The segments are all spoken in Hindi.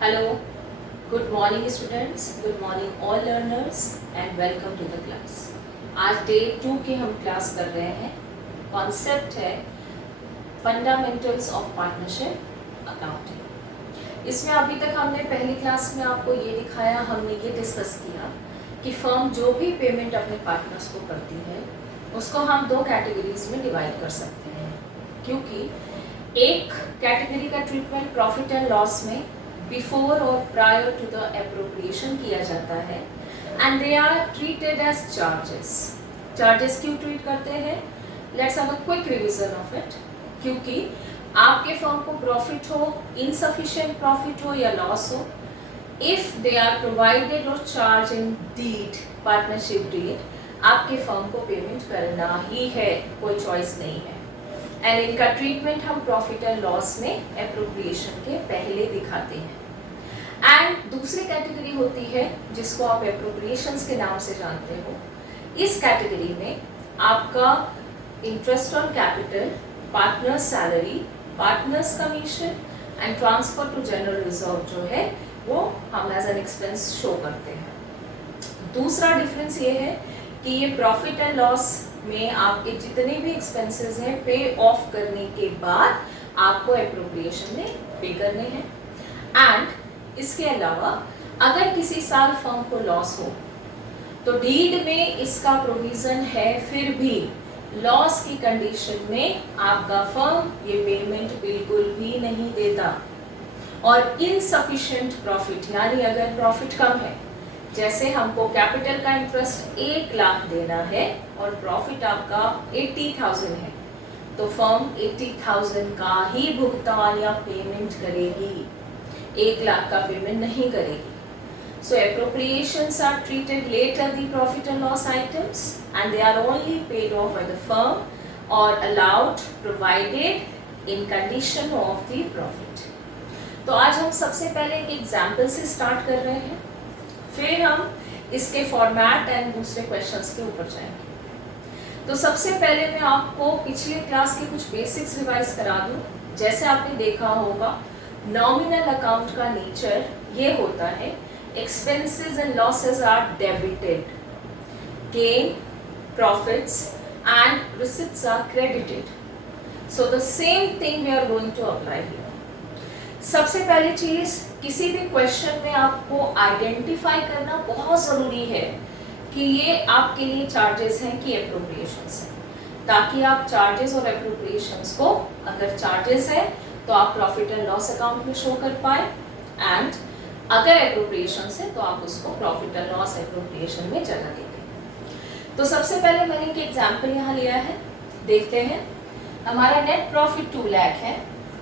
Hello, good morning students, good morning all learners and welcome to the class. आज डे 2 की हम क्लास कर रहे हैं. कॉन्सेप्ट है फंडामेंटल्स ऑफ पार्टनरशिप अकाउंटिंग. इसमें अभी तक हमने पहली क्लास में आपको ये दिखाया, हमने ये डिस्कस किया कि फर्म जो भी पेमेंट अपने पार्टनर्स को करती है उसको हम दो कैटेगरीज में डिवाइड कर सकते हैं, क्योंकि एक कैटेगरी का ट्रीटमेंट प्रॉफिट एंड लॉस में बिफोर और प्रायर टू द एप्रोप्रिएशन किया जाता है and they are treated as charges. Charges क्यों ट्रीट करते हैं? Let's have a quick revision of it. क्योंकि आपके फर्म को प्रॉफिट हो, इनसफिशिएंट प्रॉफिट हो या लॉस हो, इफ दे आर प्रोवाइडेड और charge in deed, partnership deed, आपके फर्म को पेमेंट करना ही है, कोई चॉइस नहीं है. एंड इनका ट्रीटमेंट हम प्रॉफिट एंड लॉस में एप्रोप्रिएशन के पहले दिखाते हैं. एंड दूसरी कैटेगरी होती है जिसको आप एप्रोप्रिएशंस के नाम से जानते हो. इस कैटेगरी में आपका interest on capital, partners salary, partners commission and transfer to general reserve जो है वो हम एज एन एक्सपेंस शो करते हैं. दूसरा डिफरेंस ये है कि ये प्रॉफिट एंड लॉस में आपके जितने भी एक्सपेंसेस हैं पे ऑफ करने के बाद आपको एप्रोप्रिएशन में पे करने हैं. एंड इसके अलावा अगर किसी साल फर्म को लॉस हो तो डीड में इसका प्रोविजन है, फिर भी लॉस की कंडीशन में आपका फर्म ये पेमेंट बिल्कुल भी नहीं देता. और इनसफिशिएंट प्रॉफिट यानी अगर प्रॉफिट कम है, जैसे हमको कैपिटल का इंटरेस्ट 1 लाख देना है और प्रॉफिट आपका 80,000 है, तो फर्म 80,000 का ही भुगतान या पेमेंट करेगी, 1 लाख का पेमेंट नहीं करेगी. So appropriations are treated later the profit and loss items and they are only paid off by the firm or allowed provided in condition of the profit. तो आज हम सबसे पहले एक एग्जाम्पल से स्टार्ट कर रहे हैं, फिर हम इसके फॉर्मेट एंड दूसरे क्वेश्चंस के ऊपर जाएंगे. तो सबसे पहले मैं आपको पिछले क्लास के कुछ बेसिक्स रिवाइज करा दूं. जैसे आपने देखा होगा, नॉमिनल अकाउंट का नेचर ये होता है, expenses and losses are debited, gain, profits and receipts are credited. So the same thing we are going to apply here. सबसे पहली चीज, किसी भी क्वेश्चन में आपको आइडेंटिफाई करना बहुत ज़रूरी है कि ये आपके लिए चार्जेस हैं कि एप्रोप्रिएशंस हैं, ताकि आप चार्जेस और एप्रोप्रिएशंस को, अगर चार्जेस है तो आप प्रॉफिट एंड लॉस अकाउंट में शो कर पाए, एंड अगर एप्रोप्रिएशंस है तो आप उसको प्रॉफिट एंड लॉस एप्रोप्रिएशन में जगह देते हैं. तो सबसे पहले मैंने एक एग्जाम्पल यहाँ लिया है, देखते हैं. हमारा नेट प्रॉफिट 2 लाख है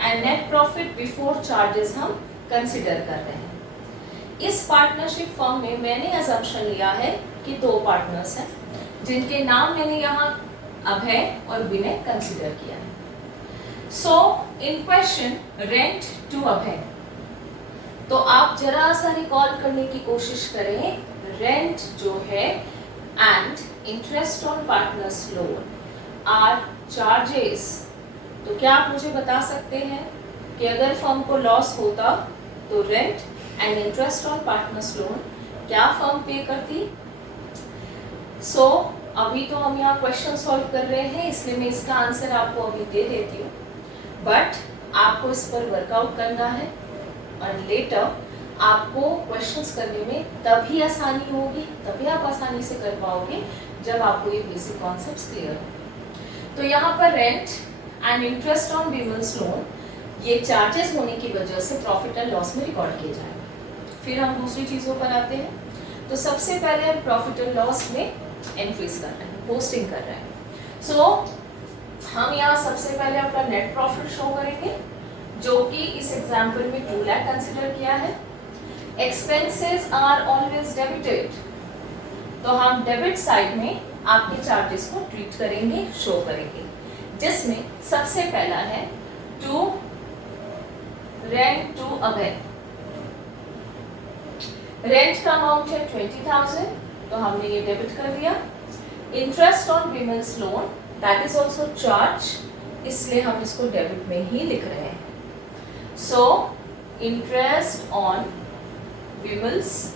and net profit before charges हम कंसिडर कर रहे हैं. इस पार्टनरशिप फर्म में मैंने अजम्पशन लिया है कि 2 पार्टनर्स हैं जिनके नाम मैंने यहाँ अभय और विनय कंसिडर किया है. सो इन क्वेश्चन रेंट टू अभय, तो आप जरा सा रिकॉल करने की कोशिश करें. रेंट जो है and interest on partners loan are charges. तो क्या आप मुझे बता सकते हैं कि अगर फर्म को लॉस होता तो rent and interest on partners loan क्या फर्म पे करती? सो अभी तो हम यहाँ क्वेश्चन सॉल्व कर रहे हैं, इसलिए मैं इसका आंसर आपको अभी दे देती हूँ, बट आपको इस पर वर्कआउट करना है और लेटर आपको क्वेश्चंस करने में तभी आसानी होगी, तभी आप आसानी से कर पाओगे जब आपको ये बेसिक कॉन्सेप्ट्स क्लियर होंगे. तो यहाँ पर rent and interest on business loan ये चार्जेस होने की वजह से प्रॉफिट एंड लॉस में रिकॉर्ड किए जाएंगे. फिर हम दूसरी चीज़ों पर आते हैं. तो सबसे पहले हम प्रॉफिट एंड लॉस में एंट्रीज कर रहे हैं, पोस्टिंग कर रहे हैं. सो हम यहाँ सबसे पहले अपना नेट प्रॉफिट शो करेंगे, जो कि इस एग्जाम्पल में 2 लाख कंसिडर किया है. एक्सपेंसेस आर ऑलवेज डेबिटेड, तो हम डेबिट साइड में आपके चार्जेस को ट्रीट करेंगे, शो करेंगे, जिसमें सबसे पहला है to rent to Abhay. Rent का अमाउंट है 20,000, तो हमने ये डेबिट कर दिया. इंटरेस्ट ऑन विमेंस loan that is also charge, इसलिए हम इसको डेबिट में ही लिख रहे हैं. सो इंटरेस्ट ऑन विमल्स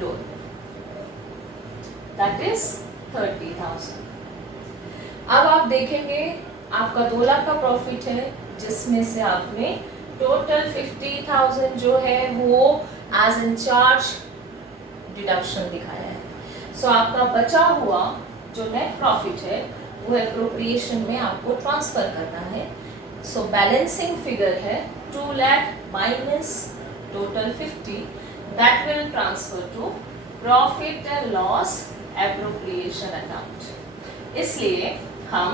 लोन, दैट इज 30,000। अब आप देखेंगे आपका 2 लाख का प्रॉफिट है, जिसमें से आपने टोटल 50,000 जो है वो एज इन चार्ज डिडक्शन दिखाया है। सो आपका बचा हुआ जो नेट प्रॉफिट है वो एप्रोप्रिएशन में आपको ट्रांसफर करना है। सो बैलेंसिंग फिगर है 2 lakh minus total 50, that will transfer to profit and loss appropriation account. इसलिए हम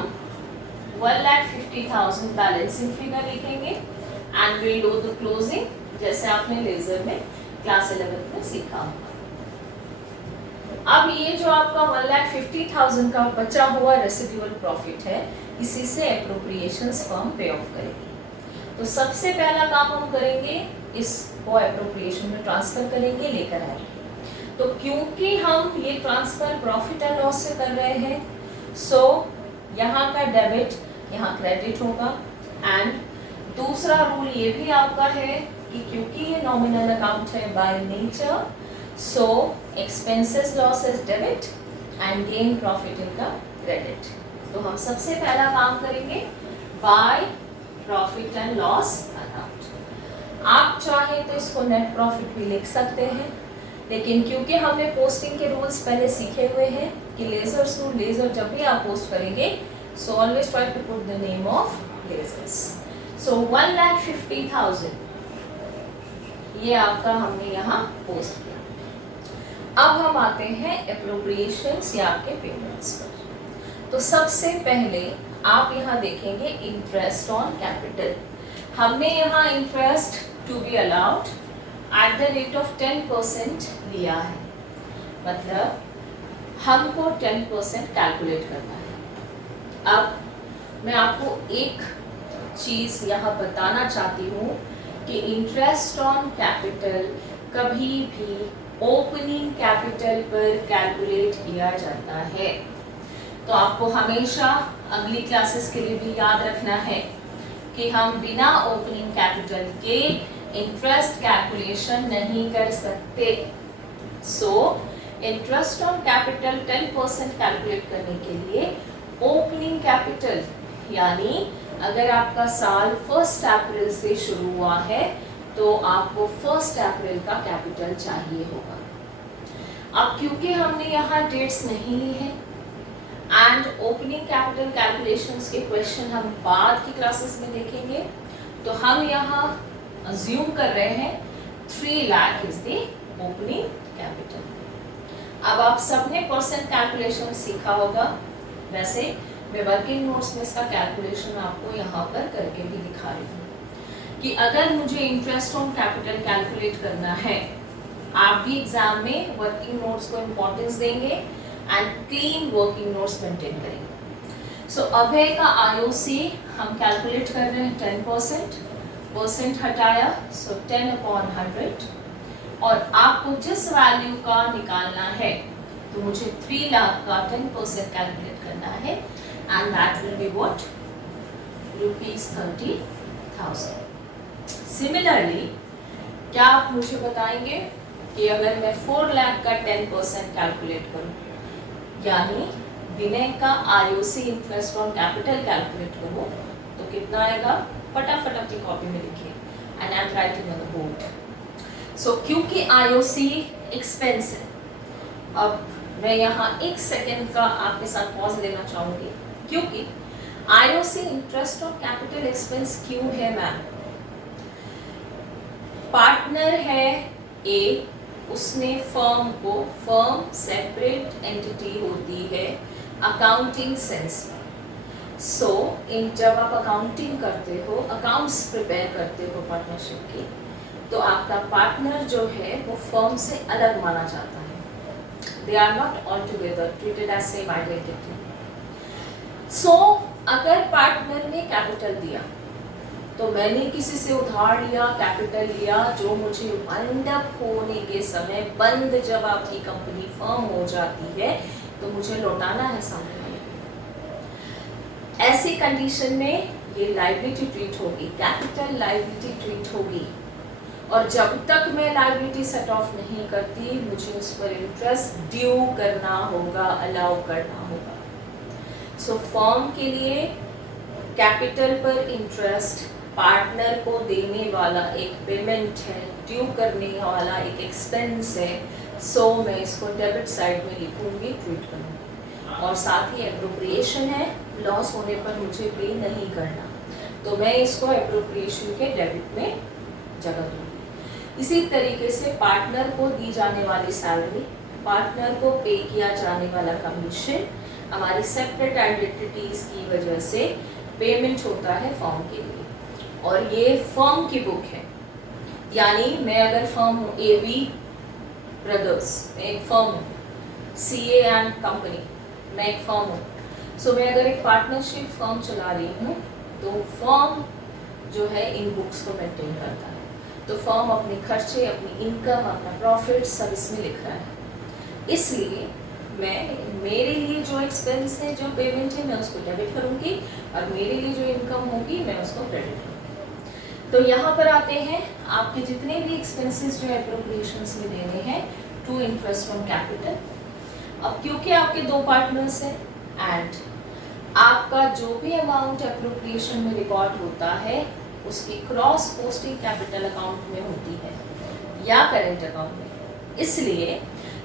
1,50,000 बैलेंसिंग फिगर लिखेंगे and will do the closing, जैसे आपने लेजर में क्लास 11 में सीखा होगा। अब ये जो आपका 1,50,000 का बचा हुआ रेसिडुअल प्रॉफिट है, इसी से एप्रोप्रिएशंस फर्म पे ऑफ करेगी। तो सबसे पहला काम हम करेंगे, इसको एप्रोप्रिएशन में ट्रांसफर करेंगे, लेकर आएंगे। तो क्योंकि हम ये ट्रांसफर प्रॉफिट एंड लॉस से कर रहे हैं, सो यहाँ का डेबिट यहाँ क्रेडिट होगा। एंड दूसरा रूल ये भी आपका है कि क्योंकि ये नॉमिनल अकाउंट है by nature, so expenses losses debit and gain profit इनका क्रेडिट। तो हम सबसे पहला काम करेंगे by profit and loss account. आप चाहे तो इसको नेट प्रॉफिट भी लिख सकते हैं, लेकिन क्योंकि हमने पोस्टिंग के रूल्स पहले सीखे हुए हैं कि लेजर जब भी आप पोस्ट करेंगे, so always try to put the name of lasers. So 1,50,000 ये आपका हमने यहाँ पोस्ट किया। अब हम आते हैं एप्रोप्रिएशंस या आपके पेमेंट्स पर। तो सबसे पहले आप यहाँ देखेंगे इंटरेस्ट ऑन कैपिटल। हमने यहाँ interest to be allowed at the rate of 10% लिया है, मतलब हमको 10% कैलकुलेट करना है। अब मैं आपको एक चीज़ यहाँ बताना चाहती हूँ कि इंटरेस्ट ऑन कैपिटल कभी भी ओपनिंग कैपिटल पर कैलकुलेट किया जाता है। तो आपको हमेशा अगली क्लासेस के लिए भी याद रखना है कि हम बिना ओपनिंग कैपिटल के इंटरेस्ट कैलकुलेशन नहीं कर सकते। सो इंटरेस्ट ऑन कैपिटल 10% कैलकुलेट करने के लिए ओपनिंग कैपिटल, यानी अगर आपका साल 1 अप्रैल से शुरू हुआ है तो आपको 1 अप्रैल का कैपिटल चाहिए होगा। अब क्योंकि हमने यहाँ डेट्स नहीं ली है एंड ओपनिंग कैपिटल कैलकुलेशंस के क्वेश्चन हम बाद की क्लासेस में देखेंगे, तो हम यहाँ अज्यूम कर रहे हैं 3 lakh is the opening capital. अब आप सबने परसेंट कैलकुलेशन सीखा होगा, वैसे मैं वर्किंग नोट्स में इसका कैलकुलेशन आपको यहाँ पर करके भी दिखा रही हूँ कि अगर मुझे इंटरेस्ट ऑन कैपिटल कैलकुलेट करना है, आप भी एग्जाम में वर्किंग नोट्स को इम्पोर्टेंस देंगे and clean working notes maintain करेंगे। सो अभय का आईओसी हम कैलकुलेट कर रहे हैं 10%, परसेंट हटाया, सो 10/100, और आपको जिस वैल्यू का निकालना है तो मुझे 3 लाख का 10% कैलकुलेट करना है and that will be what, ₹30,000। Similarly क्या आप मुझे बताएंगे कि अगर मैं 4 लाख का 10% कैलकुलेट करूं, यानी विनय का IOC interest on capital calculate करूं, तो कितना आएगा? फटाफट अपनी कॉपी में लिखिए and I am writing on the board. So क्योंकि आईओसी एक्सपेंस है, अब मैं यहाँ 1 सेकेंड का आपके साथ पॉज लेना चाहूँगी, क्योंकि IOC interest on capital expense क्यों है मैम? पार्टनर है ए, उसने फर्म सेपरेट एंटिटी होती है अकाउंटिंग सेंस में। सो जब आप अकाउंटिंग करते हो, अकाउंट्स प्रिपेयर करते हो पार्टनरशिप की, तो आपका पार्टनर जो है वो फर्म से अलग माना जाता है। They are not altogether treated as same identity. So अगर पार्टनर ने कैपिटल दिया, तो मैंने किसी से उधार लिया, कैपिटल लिया, जो मुझे वाइंड अप होने के समय बंद जब आपकी कंपनी फर्म हो जाती है तो मुझे लौटाना है सामने वाले। ऐसी कंडीशन में ये लायबिलिटी ट्रीट होगी, कैपिटल लायबिलिटी ट्रीट होगी, और जब तक मैं लायबिलिटी सेट ऑफ नहीं करती मुझे उस पर इंटरेस्ट ड्यू करना होगा, अलाउ करना होगा। सो फर्म के लिए कैपिटल पर इंटरेस्ट पार्टनर को देने वाला एक पेमेंट है, ड्यू करने वाला एक एक्सपेंस है। सो मैं इसको डेबिट साइड में लिखूंगी, ट्रीट करूँगी। और साथ ही एप्रोप्रिएशन है, लॉस होने पर मुझे पे नहीं करना, तो मैं इसको एप्रोप्रिएशन के डेबिट में जगह दूंगी। इसी तरीके से पार्टनर को दी जाने वाली सैलरी, पार्टनर को पे किया जाने वाला कमीशन हमारी सेपरेट आइडेंटिटीज की वजह से पेमेंट होता है फर्म के लिए। और ये फर्म की बुक है, यानी मैं अगर फर्म हूँ AB ब्रदर्स, मैं एक फर्म हूँ, CA एंड कंपनी, मैं एक फर्म हूँ। सो मैं अगर एक पार्टनरशिप फर्म चला रही हूँ तो फर्म जो है इन बुक्स को मेंटेन करता है। तो फर्म अपने खर्चे, अपनी इनकम, अपना प्रॉफिट सब इसमें लिख रहा है। इसलिए मैं मेरे लिए जो एक्सपेंस है, जो पेमेंट है, मैं उसको डेबिट करूँगी और मेरे लिए जो इनकम होगी मैं उसको क्रेडिट करूँगी। तो यहाँ पर आते हैं आपके जितने भी एक्सपेंसेस जो एप्रोप्रिएशंस में देने हैं टू इंटरेस्ट ऑन कैपिटल। अब क्योंकि आपके दो पार्टनर्स हैं एंड आपका जो भी अमाउंट एप्रोप्रिएशन में रिकॉर्ड होता है उसकी क्रॉस पोस्टिंग कैपिटल अकाउंट में होती है या करेंट अकाउंट में, इसलिए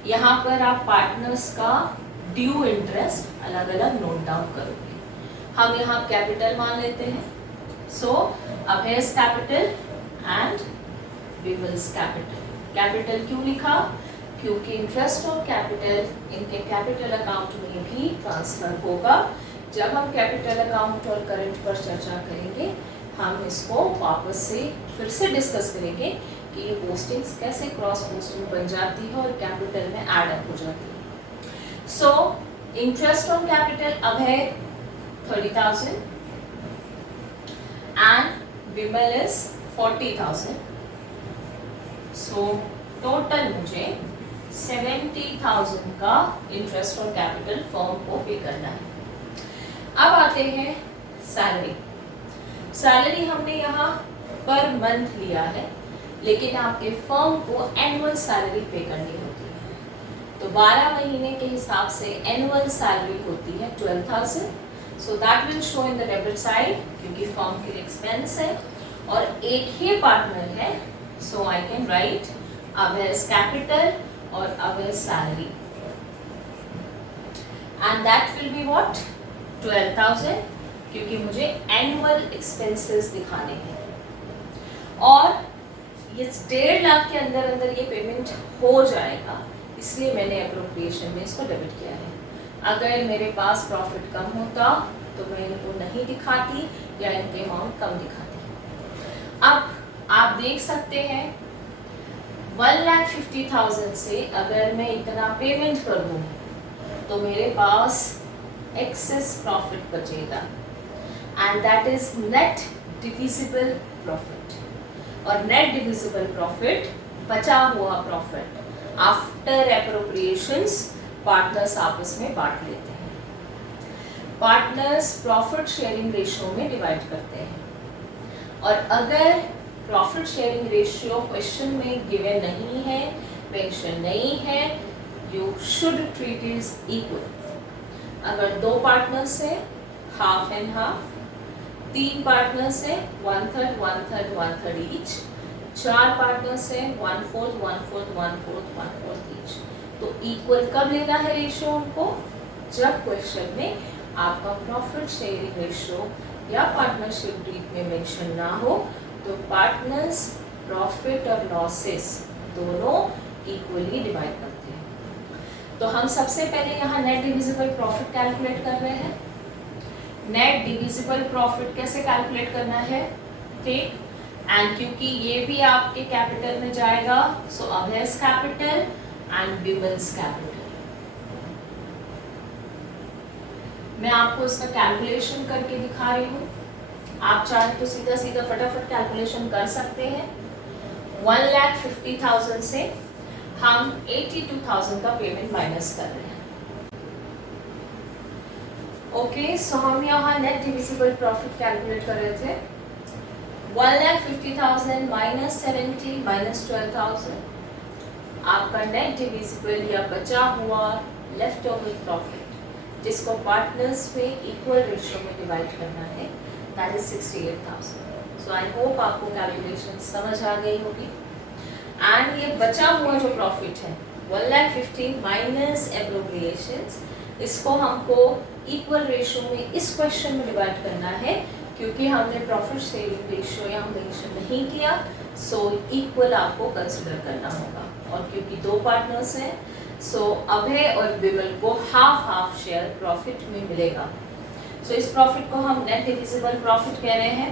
यहाँ पर आप पार्टनर्स का ड्यू इंटरेस्ट अलग अलग नोट डाउन करोगे। हम यहाँ कैपिटल मान लेते हैं। सो अभेस capital and Vimals capital. Capital क्यों लिखा? क्योंकि इंटरेस्ट ऑन कैपिटल इनके कैपिटल अकाउंट में भी ट्रांसफर होगा। जब हम कैपिटल अकाउंट और करंट पर चर्चा करेंगे हम इसको वापस से फिर से डिस्कस करेंगे कि ये पोस्टिंग्स कैसे क्रॉस पोस्टिंग बन जाती है और कैपिटल में ऐड अप हो जाती है। सो इंटरेस्ट ऑन कैपिटल अब है 30,000 and Vimal is 40,000। So total मुझे 70,000 का इंटरेस्ट ऑन कैपिटल फर्म को पे करना है। अब आते हैं सैलरी। सैलरी हमने यहाँ पर मंथ लिया है, लेकिन आपके फर्म को एनुअल सैलरी पे करनी होती है। तो 12 महीने के हिसाब से एनुअल सैलरी होती है 12,000। So that will show in the debit side क्योंकि फर्म के लिए एक्सपेंस है और एक ही पार्टनर है। सो आई कैन राइट अवेयर्स कैपिटल और अवेयर्स salary and that will be what 12,000 क्योंकि मुझे एनुअल एक्सपेंसेस दिखाने हैं और ये 1.5 लाख के अंदर अंदर ये पेमेंट हो जाएगा, इसलिए मैंने एप्रोप्रिएशन में इसको डेबिट किया है। अगर मेरे पास प्रॉफिट कम होता तो मैं इनको नहीं दिखाती या इनके अमाउंट कम दिखाती। अब आप देख सकते हैं 1,50,000 से अगर मैं इतना पेमेंट कर दूँ तो मेरे पास एक्सेस प्रॉफिट बचेगा and that is net divisible profit. और नेट डिविजिबल प्रॉफिट बचा हुआ प्रॉफिट आफ्टर एप्रोप्रिएशंस पार्टनर्स आपस में बांट लेते हैं। पार्टनर्स प्रॉफिट शेयरिंग रेशियो में डिवाइड करते हैं और अगर प्रॉफिट शेयरिंग रेशियो क्वेश्चन में गिवन नहीं है, मेंशन नहीं है, you should treat it equal. अगर 2 पार्टनर्स है हाफ एंड हाफ, 3 पार्टनर्स है 1/3 1/3 1/3 ईच, 4 पार्टनर्स है 1/4 1/4 1/4 1/4 ईच। तो इक्वल कब लेना है रेशियो उनको? जब क्वेश्चन में आपका प्रॉफिट शेयरिंग रेशियो या पार्टनरशिप डीड में मेंशन ना हो तो पार्टनर्स प्रॉफिट और लॉसेस दोनों इक्वली डिवाइड करते हैं। तो हम सबसे पहले यहाँ नेट डिविजिबल प्रॉफिट कैलकुलेट कर रहे हैं। नेट डिविजिबल प्रॉफिट कैसे कैलकुलेट करना है? ठीक, एंड क्योंकि ये भी आपके कैपिटल में जाएगा सो अभेस कैपिटल एंड विमल्स कैपिटल। मैं आपको इसका कैलकुलेशन करके दिखा रही हूँ, आप चाहे तो सीधा सीधा फटाफट कैलकुलेशन कर सकते हैं। 1,50,000 से हम 82,000 का पेमेंट माइनस कर रहे हैं। ओके, सो हम यहाँ नेट डिविजिबल प्रॉफिट कैलकुलेट कर रहे थे। 1,50,000 माइनस 70 माइनस 12,000, आपका नेट डिविजिबल या बचा हुआ लेफ्ट ओवर प्रॉफिट जिसको पार्टनर्स में इक्वल रेशियो में डिवाइड करना है, that is 68,000। So I hope आपको कैलकुलेशन समझ आ गई होगी। एंड ये बचा हुआ जो प्रॉफिट है 1,50,000 माइनस एप्रोप्रिएशंस, इसको हमको इक्वल रेशियो में इस क्वेश्चन में डिवाइड करना है क्योंकि हमने प्रॉफिट शेयरिंग रेशियो यहाँ मेंशन नहीं किया, सो इक्वल आपको कंसिडर करना होगा। और क्योंकि दो पार्टनर्स हैं, सो अभय और विमल को हाफ हाफ शेयर प्रॉफिट में मिलेगा। सो इस प्रॉफिट को हम नेट डिविजिबल प्रॉफिट कह रहे हैं,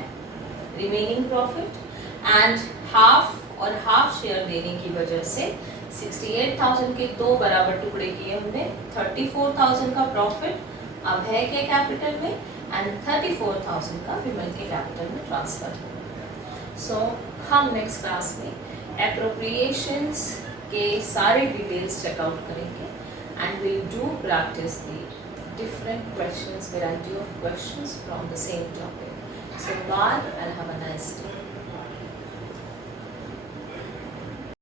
रिमेनिंग प्रॉफिट, एंड हाफ और हाफ शेयर देने की वजह से 68,000 के दो बराबर टुकड़े किए हमने, 34,000 का प्रॉफिट अभय के कैपिटल में एंड 34,000 का विमल के कैपिटल में ट्रांसफर होगा। सो हम नेक्स्ट क्लास में एप्रोप्रिएशंस के सारे डिटेल्स चेकआउट करेंगे and we do practice the different questions, variety of questions from the same topic. So bye and have a nice day.